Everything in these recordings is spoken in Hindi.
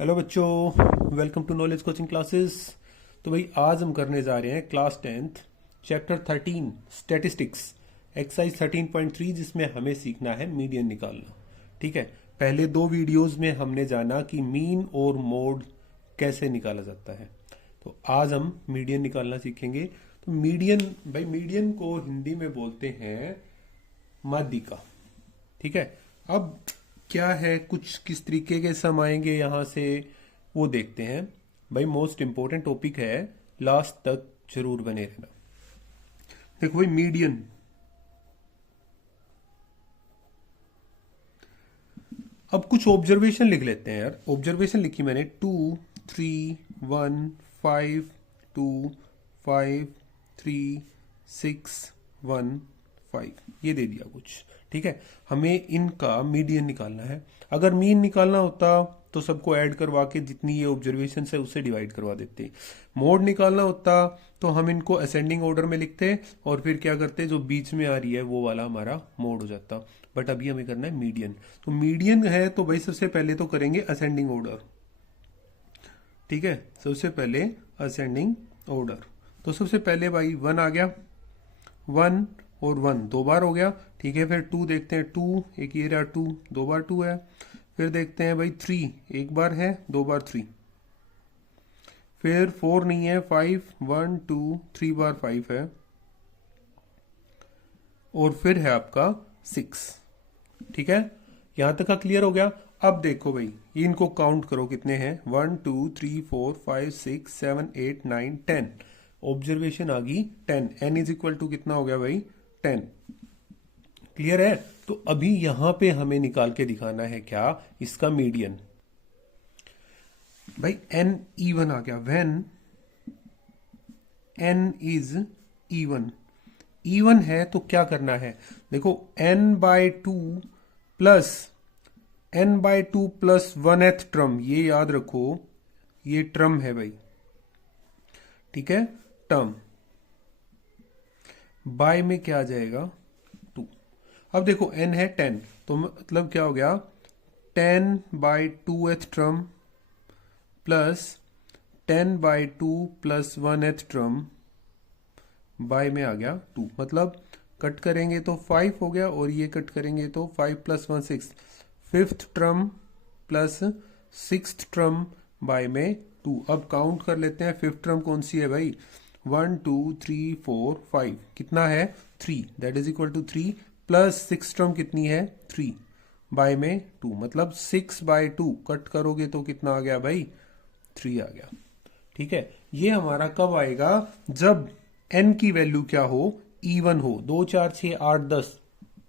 हेलो बच्चों, welcome to knowledge coaching classes. तो भाई आज हम करने जा रहे हैं class 10th chapter 13 statistics exercise 13.3, जिसमें हमें सीखना है मीडियन निकालना। ठीक है। पहले दो वीडियोस में हमने जाना कि मीन और मोड कैसे निकाला जाता है। तो आज हम मीडियन निकालना सीखेंगे। तो मीडियन, भाई मीडियन को हिंदी में बोलते हैं माध्यिका। ठीक है। अब क्या है, कुछ किस तरीके के सम आएंगे यहां से वो देखते हैं। भाई मोस्ट इंपॉर्टेंट टॉपिक है, लास्ट तक जरूर बने रहना। देखो भाई मीडियन, अब कुछ ऑब्जर्वेशन लिख लेते हैं यार। ऑब्जर्वेशन लिखी मैंने 2, 3, 1, 5, 2, 5, 3, 6, 1, 5 ये दे दिया कुछ। ठीक है। हमें इनका मीडियन निकालना है। अगर मीन निकालना होता तो सबको ऐड करवा के जितनी ये ऑब्जर्वेशन है उससे डिवाइड करवा देते। मोड निकालना होता तो हम इनको असेंडिंग ऑर्डर में लिखते और फिर क्या करते, जो बीच में आ रही है वो वाला हमारा मोड हो जाता। बट अभी हमें करना है मीडियन। तो मीडियन है तो भाई सबसे पहले तो करेंगे असेंडिंग ऑर्डर। ठीक है, सबसे पहले असेंडिंग ऑर्डर। तो सबसे पहले भाई 1 आ गया, 1 और 1 दो बार हो गया। ठीक है, फिर 2 देखते हैं, 2 एक ये रहा 2, दो बार 2 है। फिर देखते हैं भाई 3 एक बार है, दो बार 3। फिर 4 नहीं है, 5 1 2 3 बार 5 है। और फिर है आपका 6। ठीक है, यहां तक का क्लियर हो गया। अब देखो भाई ये इनको काउंट करो कितने हैं, 1 2 3 4 5 6 7 8 9 10। ऑब्जर्वेशन आ गई 10। n इज इक्वल टू कितना हो गया भाई, 10। क्लियर है। तो अभी यहां पे हमें निकाल के दिखाना है क्या, इसका मीडियन। भाई n इवन आ गया, when n is even. Even है तो क्या करना है, देखो n/2 plus n/2 plus 1th term, ये याद रखो, ये टर्म है भाई। ठीक है, टर्म बाय में क्या आ जाएगा, 2। अब देखो n है 10, तो मतलब क्या हो गया, 10/2th term plus 10/2 plus 1th term by में आ गया 2। मतलब कट करेंगे तो 5 हो गया, और ये कट करेंगे तो 5 plus 1 6। 5th term plus 6th term by में 2। अब काउंट कर लेते हैं, 5th टर्म कौन सी है भाई, 1 2 3 4 5, कितना है 3, that is equal to 3। Plus 6th term कितनी है 3 बाय में 2, मतलब 6/2 कट करोगे तो कितना आ गया भाई, 3 आ गया। ठीक है, ये हमारा कब आएगा, जब n की वैल्यू क्या हो, इवन हो, 2 4 6 8 10।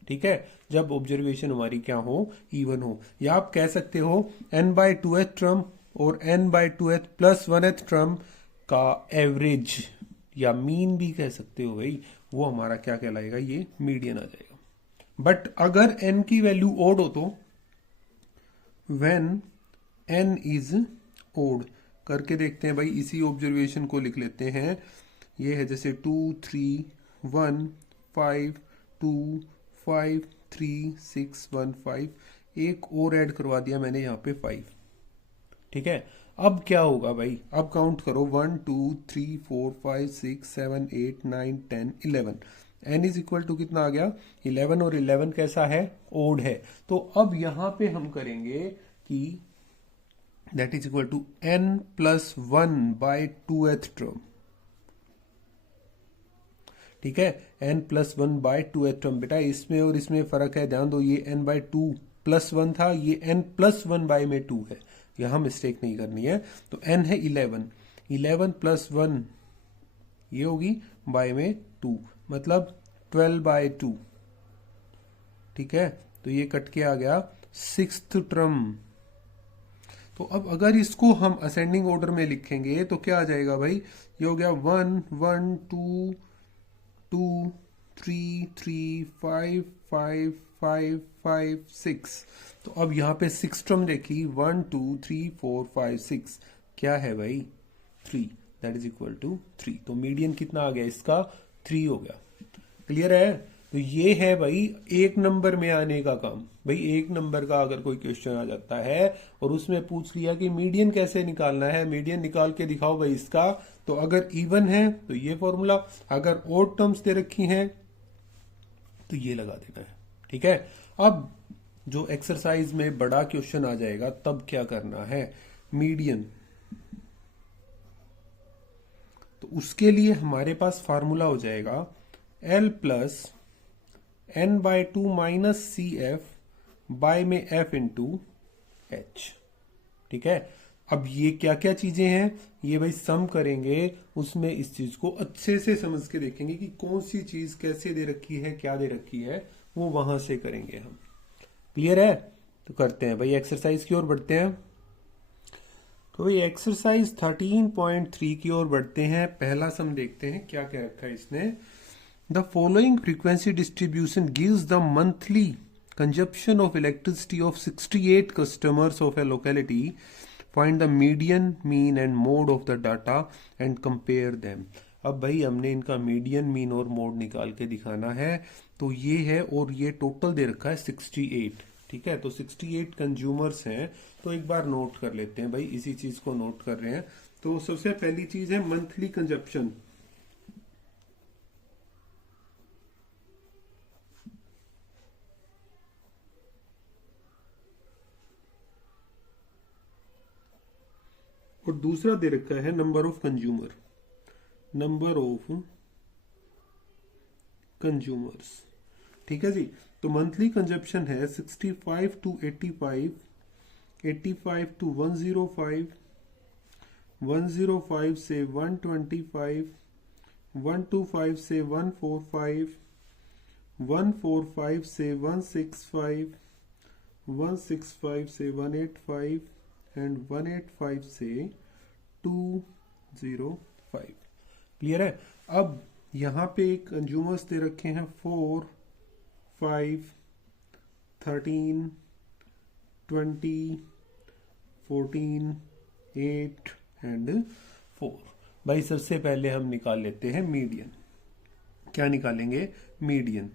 ठीक है, जब ऑब्जर्वेशन हमारी क्या हो, इवन हो। या आप कह सकते हो n/2th टर्म और n/2th प्लस 1th टर्म का एवरेज, या मीन भी कह सकते हो भाई, वो हमारा क्या कहलाएगा, ये मीडियन आ जाएगा। बट अगर n की वैल्यू ओड हो तो व्हेन n इज ओड, करके देखते हैं भाई, इसी ऑब्जर्वेशन को लिख लेते हैं। ये है जैसे 2 3 1 5 2 5 3 6 1 5, एक और ऐड करवा दिया मैंने यहाँ पे 5। ठीक है, अब क्या होगा भाई, अब काउंट करो, 1 2 3 4 5 6 7 8 9 10 11। n इज इक्वल टू कितना आ गया, 11, और 11 कैसा है, ओड है। तो अब यहां पे हम करेंगे कि that is equal to n plus 1/2th term. ठीक है, n प्लस 1/2th टर्म। बेटा इसमें और इसमें फर्क है, ध्यान दो, ये n/2 प्लस 1 था, ये n प्लस 1/2 है, यहां मिस्टेक नहीं करनी है। तो n है 11, 11 प्लस 1 ये होगी बाय में 2, मतलब 12/2। ठीक है, तो ये कट के आ गया 6th टर्म। तो अब अगर इसको हम असेंडिंग ऑर्डर में लिखेंगे तो क्या आ जाएगा भाई, ये हो गया 1 1 2 2 3 3 5 5 5 5 6। तो अब यहाँ पे 6 टर्म देखी, 1 2 3 4 5 6, क्या है भाई, 3, दैट इज इक्वल टू 3। तो मीडियन कितना आ गया इसका, 3 हो गया। क्लियर है। तो ये है भाई एक नंबर में आने का काम। भाई एक नंबर का अगर कोई क्वेश्चन आ जाता है और उसमें पूछ लिया कि मीडियन कैसे निकालना है, मीडियन निकाल के दिखाओ भाई इसका, तो अगर इवन है तो ये फॉर्मूला, अगर ओड टर्म्स दे रखी हैं तो ये लगा देना है। ठीक है, अब जो एक्सरसाइज में बड़ा क्वेश्चन आ जाएगा तब क्या करना है, मीडियन, तो उसके लिए हमारे पास फार्मूला हो जाएगा L plus n by 2 minus C F by में f इंटू एच। ठीक है, अब ये क्या क्या चीजें हैं, ये भाई सम करेंगे, उसमें इस चीज को अच्छे से समझ के देखेंगे कि कौन सी चीज कैसे दे रखी है, क्या दे रखी है, वो वहां से करेंगे हम। क्लियर है? तो करते हैं भाई, एक्सरसाइज की ओर बढ़ते हैं। तो भाई एक्सरसाइज 13.3 की ओर बढ़ते हैं। पहला सम देखते हैं क्या क्या रखा है इसने। The following frequency distribution gives the monthly consumption of elasticity of 68 customers of A locality. Find the median, mean and mode of the data and compare them. अब भाई हमने इनका मीडियन, मीन और मोड निकाल के दिखाना है। तो ये है और ये टोटल दे रखा है 68। ठीक है, तो 68 कंज्यूमर्स हैं। तो एक बार नोट कर लेते हैं भाई, इसी चीज को नोट कर रहे हैं। तो सबसे पहली चीज है मंथली कंजप्शन। और दूसरा दे रखा है number of consumer, number of consumers. ठीक है जी, तो मंथली कंजप्शन है 65 टू 85, 85 टू 105, 105 से 125, 125 से 145, 145 से 165, 165 से 185 एंड 185 से 205। क्लियर है? अब यहां पे कंज्यूमर्स दे रखे हैं 4, 5, 13, 20, 14, 8 एंड 4। भाई सबसे पहले हम निकाल लेते हैं मीडियन। क्या निकालेंगे? मीडियन।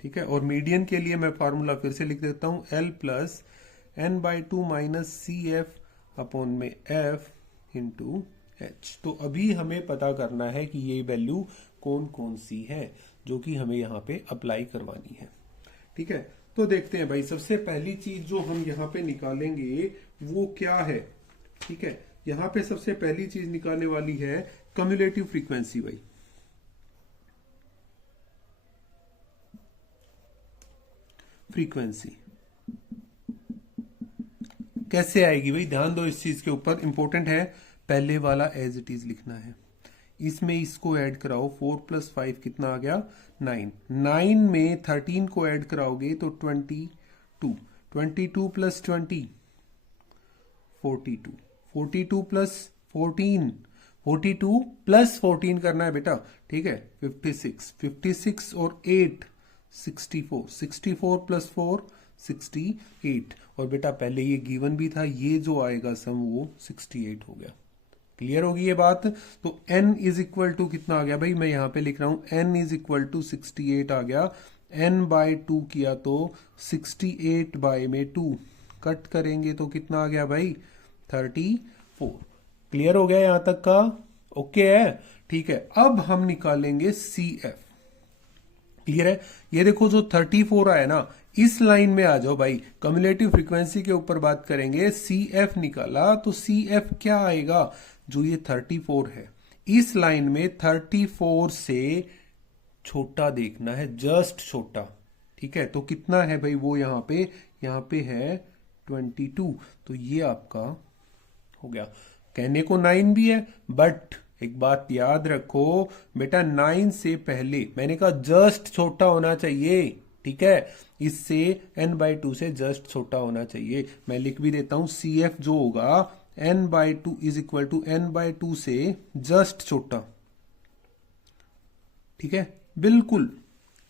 ठीक है, और मीडियन के लिए मैं फॉर्मूला फिर से लिख देता हूं, L plus n by 2 minus C F upon में f इंटू एच। तो अभी हमें पता करना है कि ये वैल्यू कौन कौन सी है जो कि हमें यहाँ पे अप्लाई करवानी है। ठीक है, तो देखते हैं भाई, सबसे पहली चीज जो हम यहाँ पे निकालेंगे वो क्या है। ठीक है, यहाँ पे सबसे पहली चीज निकालने वाली है कम्युलेटिव फ्रीक्वेंसी। भाई फ्रीक्वेंसी कैसे आएगी भाई, ध्यान दो इस चीज के ऊपर, इंपॉर्टेंट है। पहले वाला एज इट इज लिखना है, इसमें इसको ऐड कराओ, 4 प्लस 5 कितना आ गया? 9। 9 में 13 को ऐड कराओगे तो 22, 22 प्लस 20 42, 42 प्लस 14, 42 प्लस 14 करना है बेटा। ठीक है, 56, 56 और 8 64, 64 प्लस 4 68। और बेटा पहले ये गिवन भी था, ये जो आएगा सम वो 68 हो गया। क्लियर होगी ये बात? तो n इज इक्वल टू कितना आ गया भाई, मैं यहां पे लिख रहा हूं n इज इक्वल टू 68 आ गया। n बाय 2 किया तो 68 बाय में 2 कट करेंगे तो कितना आ गया भाई? 34। क्लियर हो गया यहां तक का? ओके है, ठीक है। अब हम निकालेंगे CF। क्लियर है? ये देखो जो 34 आया ना, इस लाइन में आ जाओ भाई, कम्युलेटिव फ्रीक्वेंसी के ऊपर बात करेंगे। CF निकाला तो CF क्या आएगा? जो ये 34 है, इस लाइन में 34 से छोटा देखना है, जस्ट छोटा। ठीक है, तो कितना है भाई वो यहाँ पे है 22। तो ये आपका हो गया। कहने को 9 भी है, बट एक बात याद रखो बेटा, 9 से पहले मैंने कहा जस्ट छोटा होना चाहिए। ठीक है, इससे n बाई 2 से जस्ट छोटा होना चाहिए। मैं लिख भी देता हूं, CF जो होगा n by 2 is equal to n by 2 से जस्ट छोटा। ठीक है, बिल्कुल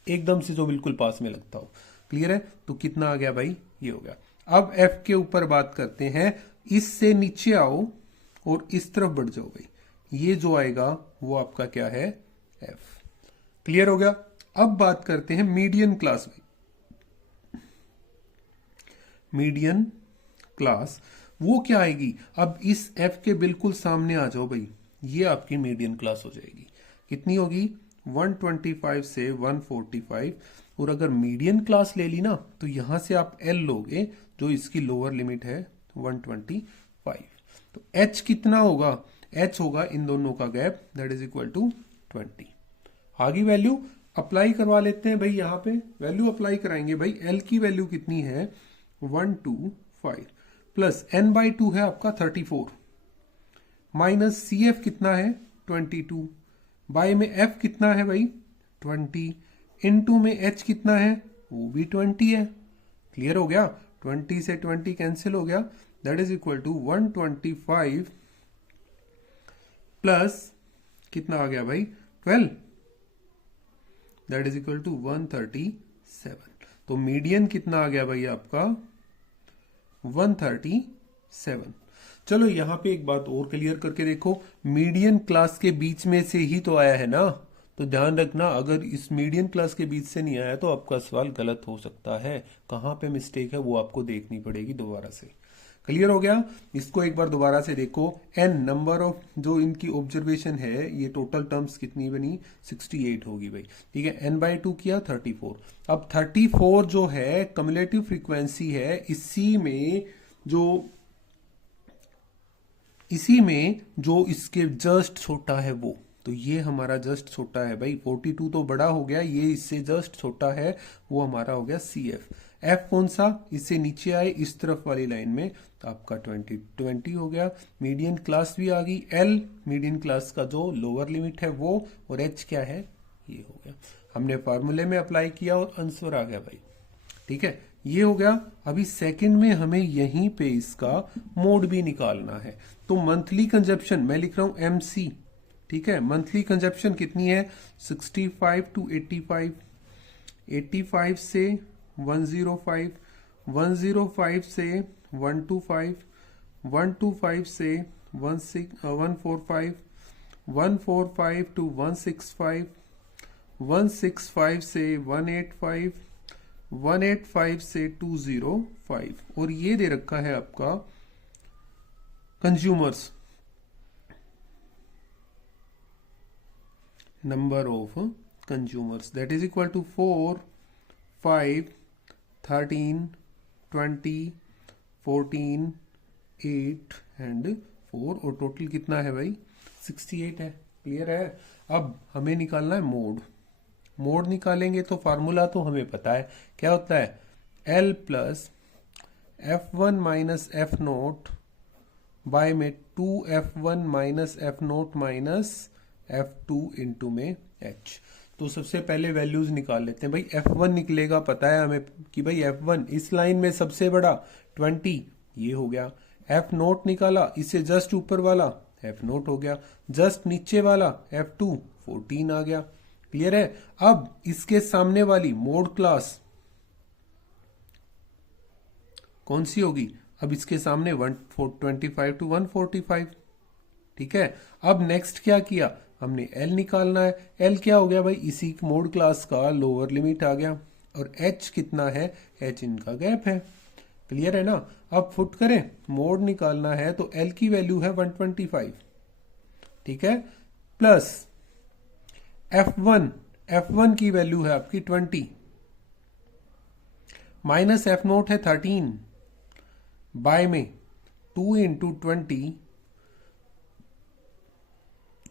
एकदम से जो बिल्कुल पास में लगता हो। क्लियर है? तो कितना आ गया भाई? ये हो गया। अब F के ऊपर बात करते हैं, इससे नीचे आओ और इस तरफ बढ़ जाओ भाई। ये जो आएगा वो आपका क्या है? F। क्लियर हो गया। अब बात करते हैं मीडियन क्लास में। मीडियन क्लास वो क्या आएगी, अब इस एफ के बिल्कुल सामने आ जाओ भाई, ये आपकी मीडियन क्लास हो जाएगी। कितनी होगी, 125 से 145। और अगर मीडियन क्लास ले ली ना तो यहां से आप एल लोगे जो इसकी लोअर लिमिट है 125। तो एच कितना होगा, एच होगा इन दोनों का gap, that is equal to 20। आगे वैल्यू अप्लाई करवा लेते हैं भाई, यहां पे वैल्यू अप्लाई कराएंगे भाई। एल की वैल्यू कितनी है 125 प्लस एन बाई 2 है आपका 34 माइनस सी एफ कितना है 22 बाय में एफ कितना है भाई 20 इनटू में एच कितना है वो भी 20 है। क्लियर हो गया, 20 से 20 कैंसिल हो गया, that is equal to 125 plus कितना आ गया भाई 12, दैट इज इक्वल टू 137। तो मीडियन कितना आ गया भाई आपका 137। चलो यहां पे एक बात और क्लियर करके देखो, मीडियन क्लास के बीच में से ही तो आया है ना, तो ध्यान रखना अगर इस मीडियन क्लास के बीच से नहीं आया तो आपका सवाल गलत हो सकता है, कहां पे मिस्टेक है वो आपको देखनी पड़ेगी दोबारा से। क्लियर हो गया, इसको एक बार दोबारा से देखो। एन नंबर ऑफ जो इनकी ऑब्जर्वेशन है, ये टोटल टर्म्स कितनी बनी 68 होगी भाई, ठीक है। एन बाई 2 किया 34। अब 34 जो है कम्युलेटिव फ्रीक्वेंसी है, इसी में जो इसके जस्ट छोटा है वो, तो ये हमारा जस्ट छोटा है भाई, 42 तो बड़ा हो गया, ये इससे जस्ट छोटा है, वो हमारा हो गया सी एफ। एफ कौन सा, इससे नीचे आए इस तरफ वाली लाइन में, तो आपका 20 हो गया। मीडियन क्लास भी आ गई, एल मीडियन क्लास का जो लोअर लिमिट है वो, और एच क्या है ये हो गया। हमने फार्मूले में अप्लाई किया और आंसर आ गया भाई, ठीक है, ये हो गया। अभी सेकंड में हमें यहीं पे इसका मोड भी निकालना है, तो मंथली कंजप्शन मैं लिख रहा हूं एमसी, ठीक है। मंथली कंजप्शन कितनी है 65 टू 85, 85 से 105, 105 से 125, 125 से 145, 145 टू 165, 165 से 185, 185 से 205, और ये दे रखा है आपका consumers, number of consumers, that is equal to 4, 5, 13, 20, 14, 8 and 4, और टोटल कितना है भाई 68 है। क्लियर है। अब हमें निकालना है मोड। मोड निकालेंगे तो फार्मूला तो हमें पता है, क्या होता है L plus F1 minus F nought by में 2F1 minus F nought minus F2 into में H। तो सबसे पहले वैल्यूज निकाल लेते हैं भाई। F1 निकलेगा, पता है हमें कि भाई F1 इस लाइन में सबसे बड़ा 20, ये हो गया। F नोट निकाला, इससे जस्ट ऊपर वाला F नोट हो गया, जस्ट नीचे वाला F2 14 आ गया। क्लियर है। अब इसके सामने वाली मोड क्लास कौन सी होगी, अब इसके सामने 125 टू 145, ठीक है। अब नेक्स्ट क्या किया हमने, L निकालना है। L क्या हो गया भाई, इसी मोड क्लास का लोअर लिमिट आ गया, और H कितना है, H इनका गैप है। क्लियर है ना। अब फुट करें, मोड निकालना है तो L की वैल्यू है 125, ठीक है, प्लस F1 की वैल्यू है आपकी 20, माइनस एफ नोट है 13, बाय में 2 into 20,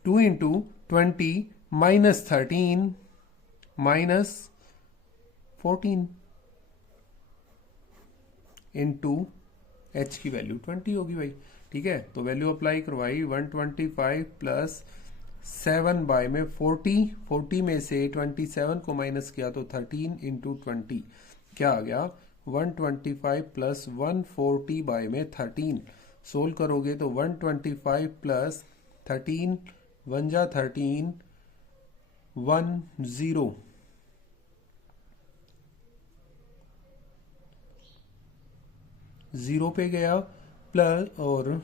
2 into 20 minus 13 minus 14 into H की वैल्यू 20 होगी भाई, ठीक है। तो वैल्यू अप्लाई करवाई, 125 प्लस 7 बाय में 40 में से 27 को माइनस किया तो 13 इंटू 20 क्या आ गया 125 प्लस 140 बाय में 13। सोल्व करोगे तो 125 प्लस 13 1 जा 13 1 0 0 पे गया, प्लस और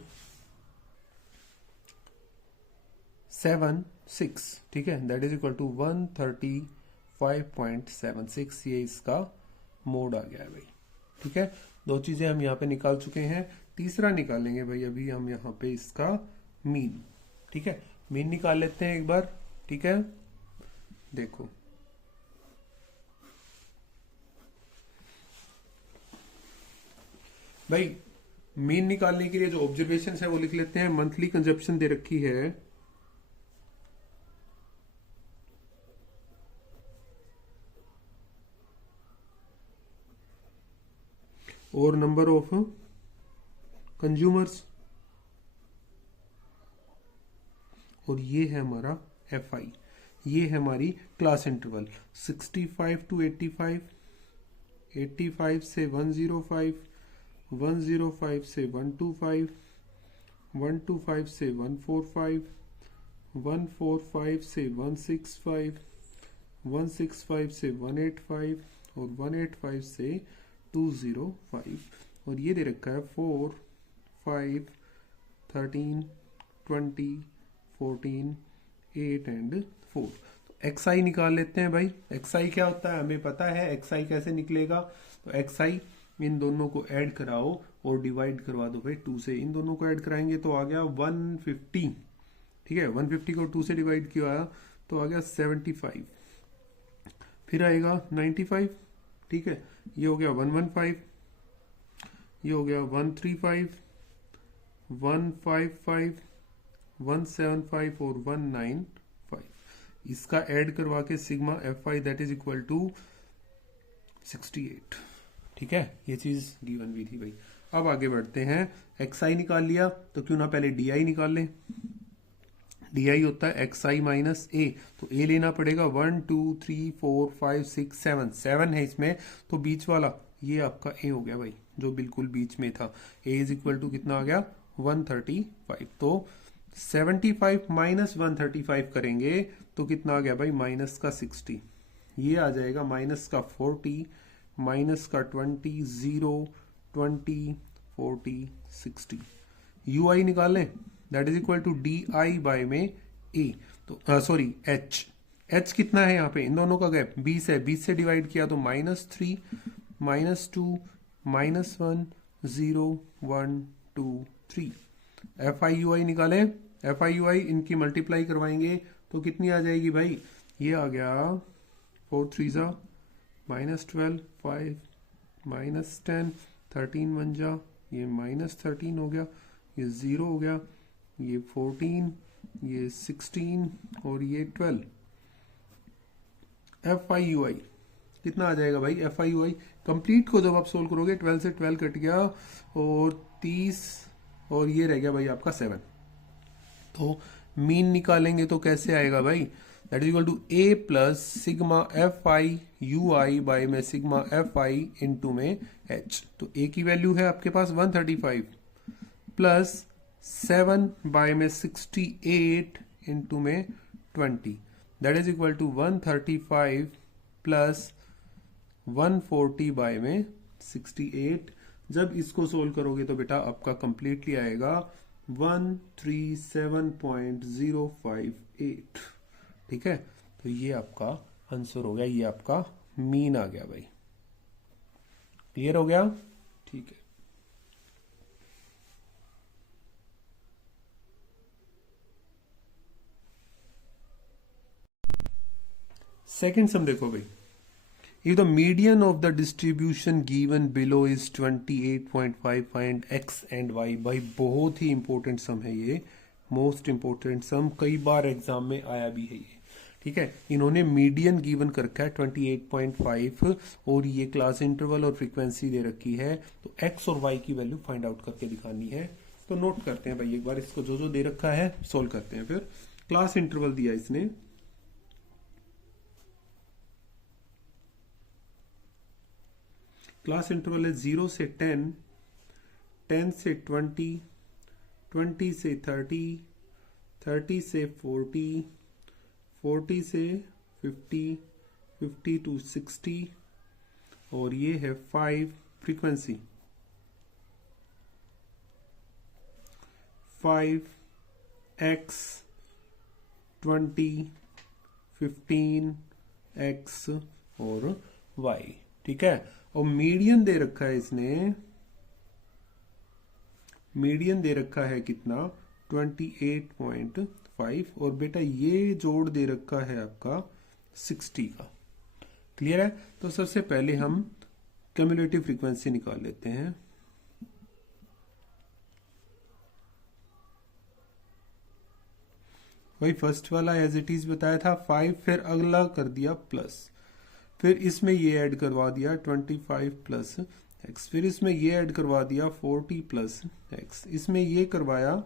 7 6, ठीक है, दैट इज इक्वल टू 135.76, ये इसका मोड आ गया है भाई। ठीक है, दो चीजें हम यहाँ पे निकाल चुके हैं, तीसरा निकालेंगे भाई अभी हम यहाँ पे इसका मीन। ठीक है, मीन निकाल लेते हैं एक बार। ठीक है, देखो भाई, मीन निकालने के लिए जो ऑब्जर्वेशन है वो लिख लेते हैं। मंथली कंजप्शन दे रखी है और नंबर ऑफ कंज्यूमर्स, और ये है हमारा एफ आई, ये है हमारी क्लास इंटरवल 65 टू 85, 85 से 105, 105 से 125, 125 से 145, 145 से 165, 165 से 185 और 185 से 205, और ये दे रखा है 4, 5, 13, 20, 14, 8 एंड 4। तो एक्स आई निकाल लेते हैं भाई। एक्स आई क्या होता है हमें पता है, एक्स आई कैसे निकलेगा। तो एक्स आई इन दोनों को ऐड कराओ और डिवाइड करवा दो भाई 2 से। इन दोनों को ऐड कराएंगे तो आ गया 150। ठीक है, 150 को 2 से डिवाइड किया तो आ गया 75, फिर आएगा 95। ठीक है, ये हो गया 115, ये हो गया 135, 155, 175 और 195। इसका ऐड करवा के sigma F I that is equal to 68। ठीक है, ये चीज गिवन भी थी भाई। अब आगे बढ़ते हैं, एक्स आई निकाल लिया तो क्यों ना पहले डी आई निकाल लें। डी आई होता है एक्स आई माइनस ए, तो ए लेना पड़ेगा 1 2 3 4 5 6 7, 7 है इसमें, तो बीच वाला ये आपका ए हो गया भाई, जो बिल्कुल बीच में था। ए इज इक्वल टू कितना आ गया 135, तो 75 माइनस 135 करेंगे तो कितना आ गया भाई माइनस का 60, ये आ जाएगा माइनस का 40, माइनस का 20, 0, 20, 40, 60। यू आई निकाल लें, that is equal to D I by में ए, तो सॉरी एच, एच कितना है यहाँ पे, इन दोनों का गैप 20 है, 20 से डिवाइड किया तो -3, -2, -1, 0, 1, 2, 3। एफ आई यू आई निकाले, एफ आई यू आई इनकी मल्टीप्लाई करवाएंगे तो कितनी आ जाएगी भाई, ये आ गया 4 3 जा -12, 5, -10, 13 1 जा, ये -13 हो गया, ये 0 हो गया, ये 14, ये 16 और ये 12। एफ आई यू आई कितना आ जाएगा भाई, F I U I complete को जब आप सोल्व करोगे 12 से 12 कट गया और 30 और ये रह गया भाई आपका 7। तो मीन निकालेंगे तो कैसे आएगा भाई, that is equal to A plus sigma F I U I by में सिग्मा एफ आई इंटू में एच। तो ए की वैल्यू है आपके पास 135 प्लस 7 बाय में 68 इंटू में 20, that is equal to 135 plus 140 by में 68। जब इसको सोल्व करोगे तो बेटा आपका कंप्लीटली आएगा 137.058। ठीक है, तो ये आपका आंसर हो गया, ये आपका मीन आ गया भाई। क्लियर हो गया, ठीक है। सेकंड सम देखो भाई, if the median of the distribution given below is 28.5, find x and y। भाई बहुत ही इंपॉर्टेंट सम है ये, मोस्ट इंपॉर्टेंट सम, कई बार एग्जाम में आया भी है ये। ठीक है, इन्होंने मीडियन गिवन कर रखा है 28.5 और ये क्लास इंटरवल और फ्रीक्वेंसी दे रखी है, तो x और y की वैल्यू फाइंड आउट करके दिखानी है। तो नोट करते हैं भाई एक बार इसको, जो जो दे रखा है सोल्व करते हैं। फिर क्लास इंटरवल दिया इसने, क्लास इंटरवल है 0 से 10, 10 से 20, 20 से 30, 30 से 40, 40 से 50, 50 to 60 और ये है 5। फ्रीक्वेंसी 5x 20, 15 x और y। ठीक है, और मीडियन दे रखा है इसने, मीडियन दे रखा है कितना 28.5 और बेटा ये जोड़ दे रखा है आपका 60 का। क्लियर है? तो सबसे पहले हम क्यूमुलेटिव फ्रीक्वेंसी निकाल लेते हैं। वही फर्स्ट वाला एज इट इज बताया था 5, फिर अगला कर दिया प्लस, फिर इसमें ये ऐड करवा दिया 25 प्लस एक्स, फिर इसमें ये ऐड करवा दिया 40 प्लस एक्स, इसमें ये करवाया,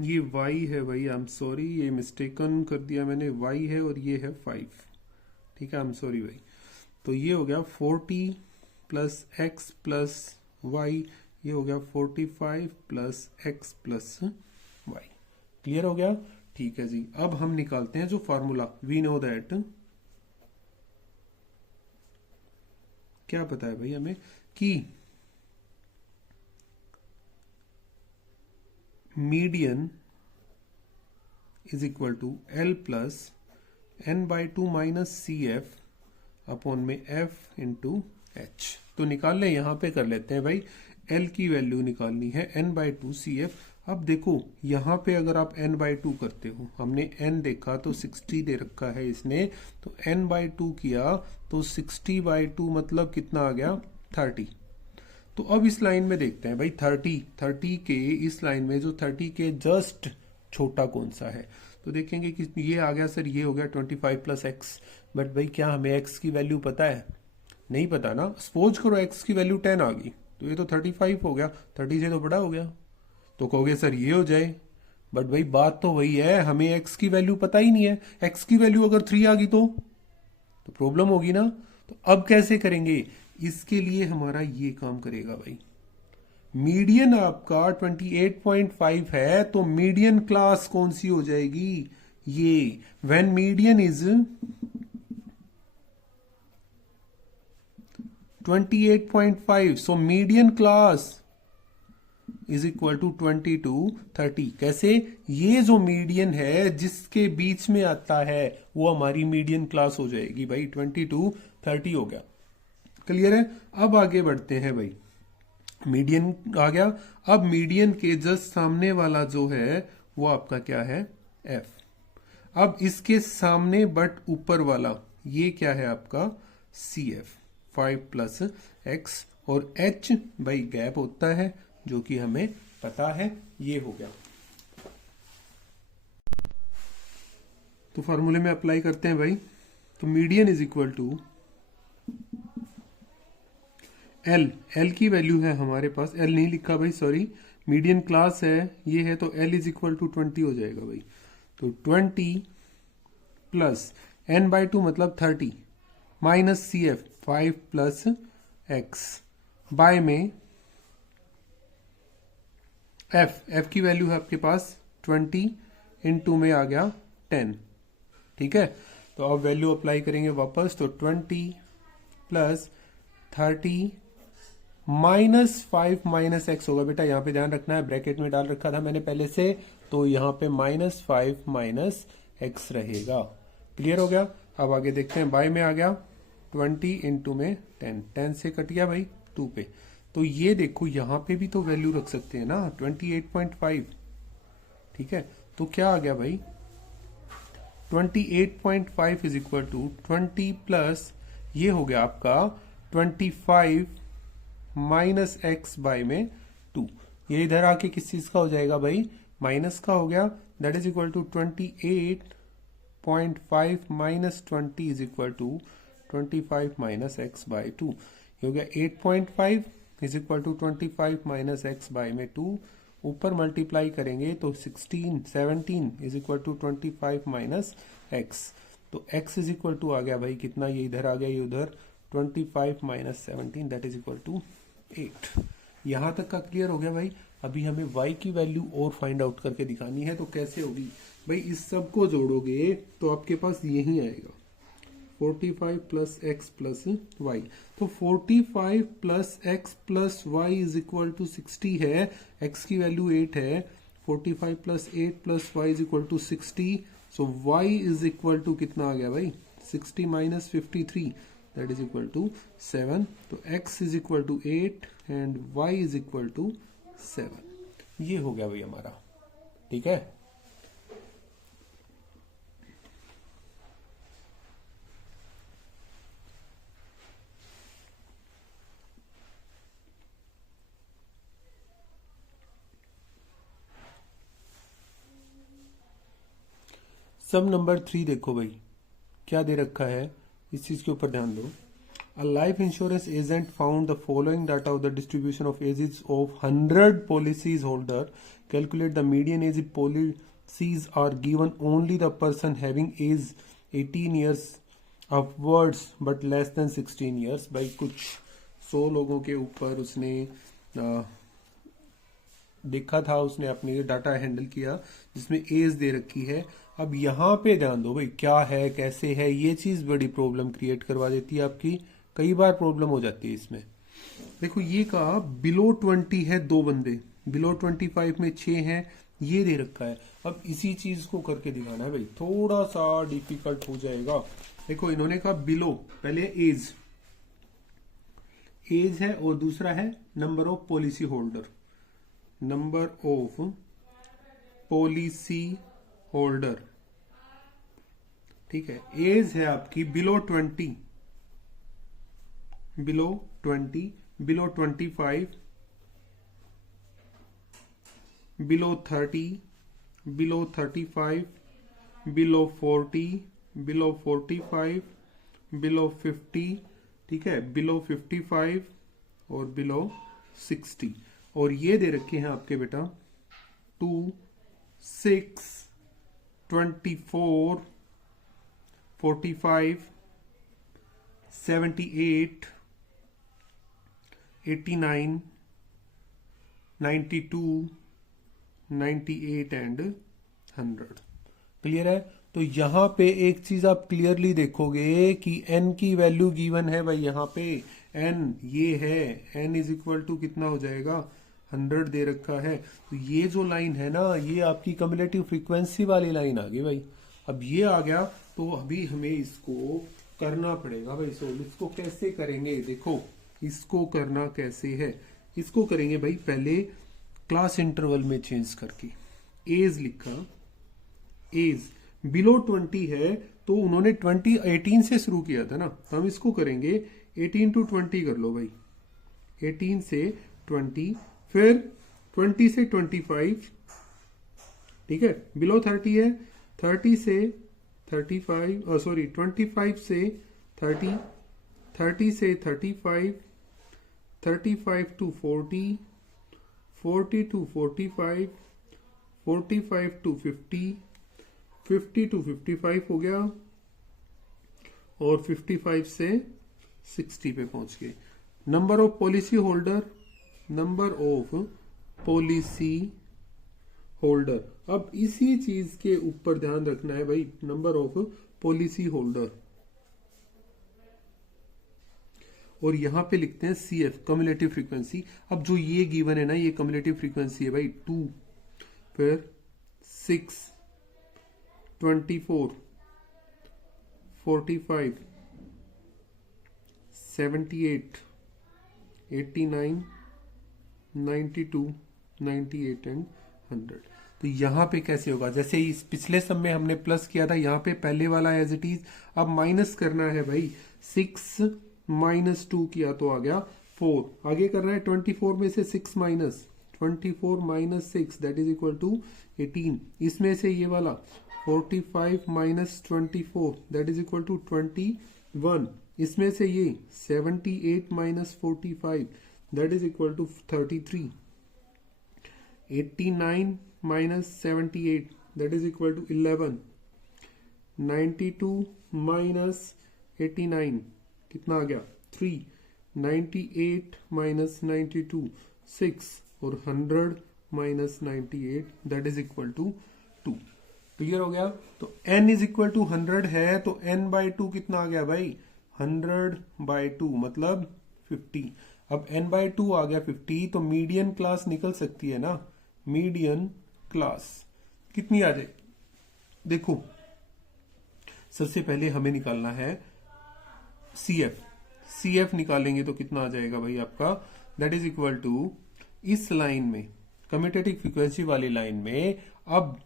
ये y है भाई, आई एम सॉरी, ये मिस्टेकन कर दिया मैंने, y है और ये है 5। ठीक है, आई एम सॉरी भाई। तो ये हो गया 40 प्लस एक्स प्लस वाई, ये हो गया 45 plus x plus Y. Clear हो गया? ठीक है जी। अब हम निकालते हैं जो फॉर्मूला, वी नो दैट, क्या पता है भाई हमें कि median is equal to L plus n/2 minus C F upon में f इंटू एच। तो निकाल लें, यहां पे कर लेते हैं भाई, l की वैल्यू निकालनी है n/2 सी एफ। अब देखो यहां पे अगर आप n/2 करते हो, हमने n देखा तो 60 दे रखा है इसने, तो n/2 किया तो 60/2 मतलब कितना आ गया 30। तो अब इस लाइन में देखते हैं भाई 30 के इस लाइन में जो 30 के जस्ट छोटा कौन सा है, तो देखेंगे कि ये आ गया सर, ये हो गया 25 प्लस एक्स। बट भाई क्या हमें एक्स की वैल्यू पता है? नहीं पता ना। सपोज करो एक्स की वैल्यू 10 आ गई, तो ये तो 35 हो गया, 30 से तो बड़ा हो गया, तो कहोगे सर ये हो जाए। बट भाई बात तो वही है, हमें एक्स की वैल्यू पता ही नहीं है। एक्स की वैल्यू अगर 3 आ गई तो प्रॉब्लम होगी ना। तो अब कैसे करेंगे? इसके लिए हमारा ये काम करेगा भाई, मीडियन आपका 28.5 है, तो मीडियन क्लास कौन सी हो जाएगी? ये when median is 28.5, so median class is equal to 22-30। कैसे? ये जो मीडियन है जिसके बीच में आता है वो हमारी मीडियन क्लास हो जाएगी भाई, 22-30 हो गया। क्लियर है? अब आगे बढ़ते हैं भाई, मीडियन आ गया। अब मीडियन के जस्ट सामने वाला जो है वो आपका क्या है? एफ। अब इसके सामने बट ऊपर वाला ये क्या है आपका? सी एफ, 5 प्लस एक्स, और एच भाई गैप होता है जो कि हमें पता है, ये हो गया। तो फॉर्मूले में अप्लाई करते हैं भाई। तो median is equal to L की वैल्यू है हमारे पास, एल नहीं लिखा भाई सॉरी, मीडियन क्लास है ये है, तो एल इज इक्वल टू 20 हो जाएगा भाई। तो 20 प्लस n/2 मतलब 30 minus C F 5 plus x by में एफ की वैल्यू है आपके पास 20 इंटू में आ गया 10। ठीक है, तो अब वैल्यू अप्लाई करेंगे वापस, तो 20 प्लस 30 माइनस 5 माइनस एक्स होगा। बेटा यहाँ पे ध्यान रखना है, ब्रैकेट में डाल रखा था मैंने पहले से, तो यहाँ पे -5 माइनस एक्स रहेगा। क्लियर हो गया? अब आगे देखते हैं, बाय में आ गया 20 इंटू में 10 से कट गया भाई 2 पे। तो ये देखो यहाँ पे भी तो वैल्यू रख सकते हैं ना, 28.5। ठीक है, तो क्या आ गया भाई 28.5 इज इक्वल टू 20 प्लस ये हो गया आपका 25 माइनस एक्स बाय में 2। ये इधर आके किस चीज का हो जाएगा भाई? माइनस का हो गया, that is equal to 28.5 minus 20 is equal to 25 minus x by 2। ये हो गया 8.5 is equal to 25 minus x by में 2। ऊपर मल्टीप्लाई करेंगे तो 17 is equal to 25 minus x, तो x इज इक्वल टू आ गया भाई कितना, ये इधर आ गया, ये उधर 25 minus 17 that is equal to 8। यहां तक का क्लियर हो गया भाई। अभी हमें y की वैल्यू और फाइंड आउट करके दिखानी है, तो कैसे होगी भाई? इस सब को जोड़ोगे तो आपके पास यही आएगा 45 प्लस एक्स प्लस वाई। तो 45 plus x plus y is equal to 60 है, एक्स की वैल्यू 8 है, 45 plus 8 plus y is equal to 60। So y is equal to कितना आ गया भाई, 60 minus 53 that is equal to 7। तो x is equal to 8 and y is equal to 7। ये हो गया भाई हमारा, ठीक है। सब नंबर 3 देखो भाई, क्या दे रखा है, इस चीज के ऊपर ध्यान दो। A life insurance agent found the following data of the distribution of ages of 100 policies holder. Calculate the median age if policies are given only the person having age 18 years upwards but less than 16 years. भाई कुछ 100 लोगों के ऊपर उसने देखा था, उसने अपनी डाटा हैंडल किया जिसमें एज दे रखी है। अब यहाँ पे ध्यान दो भाई, क्या है कैसे है, ये चीज बड़ी प्रॉब्लम क्रिएट करवा देती है आपकी, कई बार प्रॉब्लम हो जाती है इसमें। देखो ये कहा बिलो 20 है 2 बंदे, बिलो 25 में 6 हैं, ये दे रखा है। अब इसी चीज को करके दिखाना है भाई, थोड़ा सा डिफिकल्ट हो जाएगा। देखो इन्होंने कहा बिलो, पहले एज है और दूसरा है number of policy holder, number of policy holder, ठीक है। एज है आपकी below 20, below 20, below 25, below 30, below 35, below 40, below 45, below 50, ठीक है, बिलो 55 और बिलो 60। और ये दे रखे हैं आपके बेटा 2, 6, 24, 45, 78, 89, 92, 98 एंड 100। क्लियर है। तो यहां पे एक चीज आप क्लियरली देखोगे कि n की वैल्यू गिवन है भाई, यहाँ पे n ये है, n इज इक्वल टू कितना हो जाएगा, 100 दे रखा है। तो ये जो लाइन है ना, ये आपकी कम्युलेटिव फ्रीक्वेंसी वाली लाइन आ गई भाई। अब ये आ गया तो अभी हमें इसको करना पड़ेगा भाई सोल्व। इसको कैसे करेंगे, देखो इसको करना कैसे है, इसको करेंगे भाई पहले क्लास इंटरवल में चेंज करके। एज लिखा, एज बिलो 20 है तो उन्होंने 18 से शुरू किया था ना, तो हम इसको करेंगे 18 to 20 कर लो भाई, 18 से 20, फिर 20 से 25, ठीक है। बिलो 30 है, 30 से 35, सॉरी 25 से 30, 30 से 35, 35 to 40, 40 to 45, 45 to 50, 50 to 55 हो गया, और 55 से 60 पे पहुंच गए। Number of policy holder, number of policy holder. अब इसी चीज के ऊपर ध्यान रखना है भाई, नंबर ऑफ पॉलिसी होल्डर, और यहां पे लिखते हैं CF कम्युलेटिव फ्रीक्वेंसी। अब जो ये गिवन है ना, ये कम्युलेटिव फ्रीक्वेंसी है भाई 2, फिर 6, 24, 45, 78, 89, 92, 98 एंड 100। तो यहां पे कैसे होगा, जैसे इस पिछले सम में हमने प्लस किया था, यहां पे पहले वाला एज इट इज। अब माइनस करना है भाई, 6 माइनस 2 किया तो आ गया 4, आगे करना है 24 में से 6 minus 24 minus 6 that is equal to 18। इसमें से ये वाला 45 minus 24 that is equal to 21। इसमें से ये 78 minus 45 that is equal to 33। 89 minus 78 that is equal to 11। 92 minus 89 कितना आ गया 3। 98 माइनस 92 6, और 100 minus 98 that is equal to 2। Clear हो गया। तो n इज इक्वल टू 100 है, तो n बाई 2 कितना आ गया भाई, 100 बाई 2 मतलब 50। अब n बाई 2 आ गया 50, तो मीडियन क्लास निकल सकती है ना, मीडियन क्लास कितनी आ जाए? देखो सबसे पहले हमें निकालना है CF। CF निकालेंगे तो कितना आ जाएगा भाई आपका? दैट इज इक्वल टू, इस लाइन में कम्यूटेटिव फ्रीक्वेंसी वाली लाइन में अब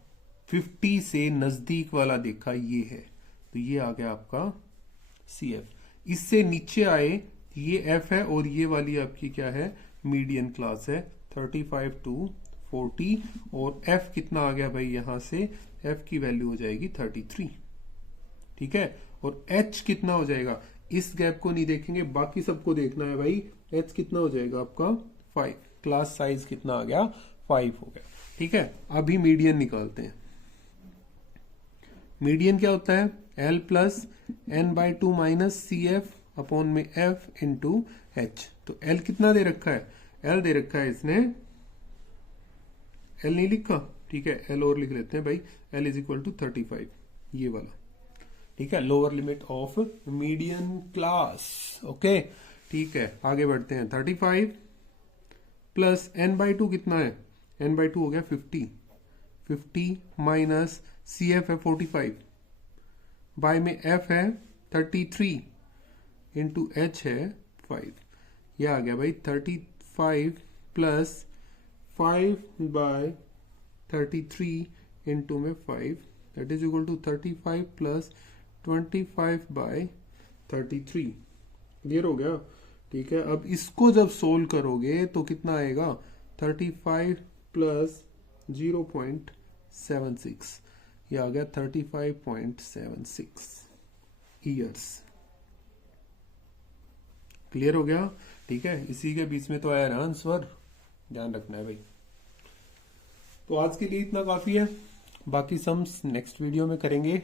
50 से नजदीक वाला देखा ये है, तो ये आ गया आपका CF। इससे नीचे आए ये F है और ये वाली आपकी क्या है? मीडियन क्लास है 35 to 40। और F कितना आ गया भाई? यहां से F की वैल्यू हो जाएगी 33, ठीक है। और H कितना हो जाएगा? इस गैप को नहीं देखेंगे, बाकी सबको देखना है भाई। H कितना हो जाएगा आपका? 5। क्लास साइज कितना आ गया? 5 हो गया, ठीक है। अभी मीडियन निकालते हैं। मीडियन क्या होता है? L plus n/2 minus CF upon में F इंटू H। तो L कितना दे रखा है? L दे रखा है इसने, L नहीं लिखा, ठीक है, L और लिख लेते हैं भाई। L इज इक्वल टू 35, ये वाला, ठीक है, lower limit of median class. Okay, ठीक है, आगे बढ़ते हैं। 35 प्लस n/2 कितना है? n/2 हो गया 50। 50 माइनस CF है 45, बाय में F है 33 इंटू H है 5। यह आ गया भाई 35 प्लस 5/33 इंटू में 5, that is equal to 35 plus 25/33। Clear हो गया? ठीक है, अब इसको जब सोल्व करोगे तो कितना आएगा? 35 प्लस 0.76, ये आ गया 35.76 ईयर्स। क्लियर हो गया? ठीक है, इसी के बीच में तो आया ना आंसर, ध्यान रखना है भाई। तो आज के लिए इतना काफी है, बाकी सम्स नेक्स्ट वीडियो में करेंगे।